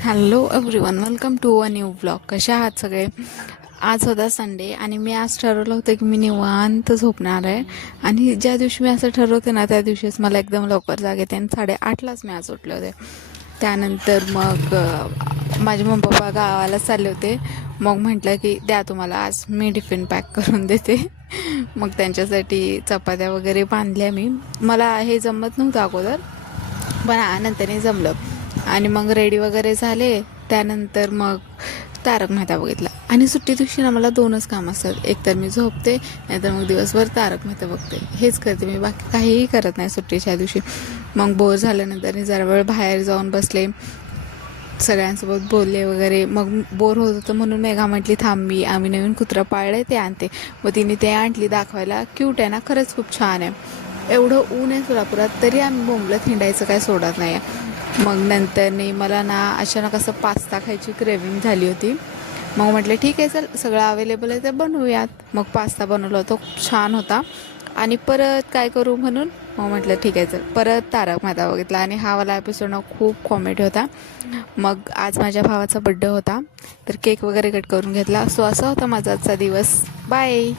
Hello everyone, welcome to a new blog. कसे आहात सगळे? आज होता संडे आणि मी आज ठरवलं होतं की मी निवांत झोपणार आहे. आणि ज्या दिवशी मी असं ठरवते ना त्या दिवशीच मला एकदम लवकर जाग येते आणि 8:30लाच मी आज उठले होते. त्यानंतर मग माझे मम्मी पप्पा गावाला चालले होते. मग म्हटलं की द्या तुम्हाला आज मी टिफिन पॅक करून देते. मग त्यांच्यासाठी चपात्या वगैरे बांधल्या मी. मला हे जमत नव्हतं अगोदर, पण नंतरही जमलं. आणि मग रेडी वगैरे झाले. त्यानंतर मग तारक मेहता बघितला. आणि सुट्टी दिवशी ना मला दोनच काम असतात, एक तर मी झोपते, नाहीतर मग दिवसभर तारक मेहता बघते. हेच करते मी, बाकी काहीही करत नाही सुट्टीच्या दिवशी. मग बोर झाल्यानंतर जरा वेळ बाहेर जाऊन बसले, सगळ्यांसोबत बोलले वगैरे. मग बोर होत होतं म्हणून मेघा म्हटली थांब, आम्ही नवीन कुत्रा पाळले ते आणते. मग तिने ते आणली दाखवायला. क्यूट आहे ना, खरंच खूप छान आहे. एवढं ऊन आहे सोलापुरात तरी आम्ही बोंबलत हिंडायचं काय सोडत नाही आहे. मग नंतरने मला ना अचानक असं पास्ता खायची क्रेविंग झाली होती. मग म्हटलं ठीक आहे, चल सगळं अवेलेबल आहे तर बनवूयात. मग पास्ता बनवला होता, खूप छान होता. आणि परत काय करू म्हणून मग म्हटलं ठीक आहे, चल परत तारक मेहता बघितला. आणि हा वाला एपिसोड ना खूप कॉमेडी होता. मग आज माझ्या भावाचा बड्डे होता, तर केक वगैरे कट करून घेतला. सो असा होता माझा आजचा दिवस. बाय.